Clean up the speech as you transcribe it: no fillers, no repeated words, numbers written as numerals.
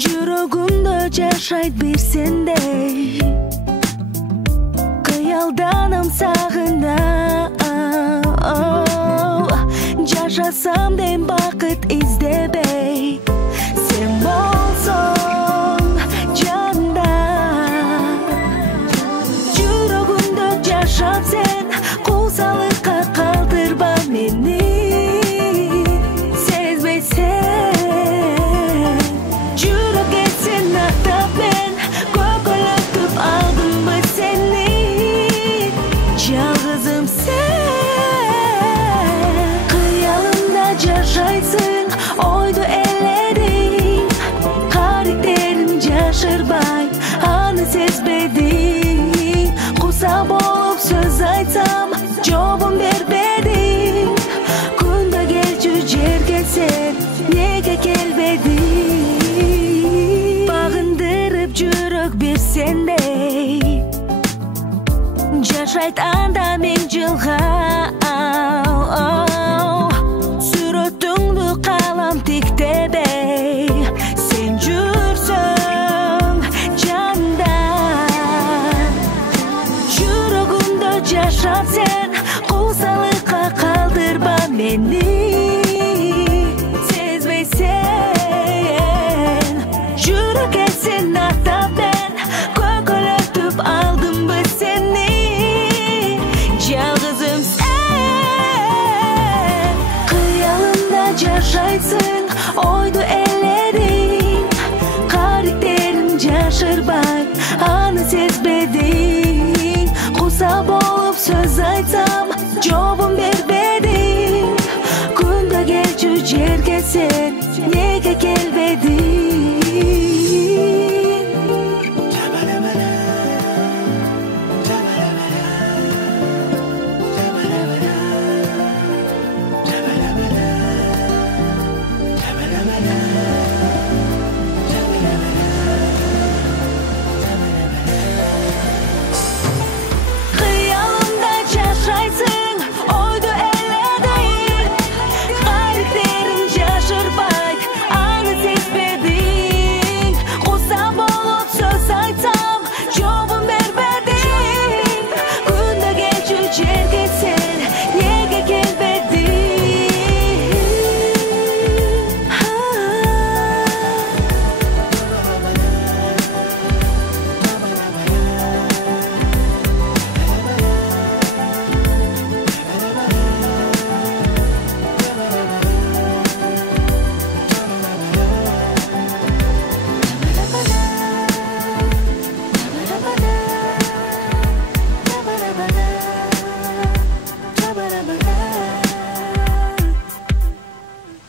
Жүрөгүмдө жашайт бир сендей, кыялданам сагына. Жашасам дейм бакыт издебей, сен болсоң жанымда. Жүрөгүмдө жашап сен, куусалыкка калтырба мени. Сезбейсең жүрөккө сен аттап мен, көкөлөтүп алдымбы сени. Жалгызым сен, кыялымда жашайсың, ойду эледиң. Каректериң жашырбай, аны сезбедиң. Куса болуп сөз айтсам, жообун бербедиң. Күндө келчү жерге сен, неге келбедиң? Багындырып жүрөк бир сендей, жашайт анда миң жылга. Сүрөтүңдү калам тиктебей, сен жүрсөң жанымда. Жүрөгүмдө жашап сен, куусалыкка калтырба мени. Сезбейсең жүрөккө сен аттап мен, көкөлөтүп алдымбы сени. Жалгызым сен, кыялымда жашайсың, ойду эледиң. Каректериң жашырбай, аны сезбедиң. Куса болуп сөз айтсам, жообун бербедиң. Күндө келчү жерге сен, неге келбедиң?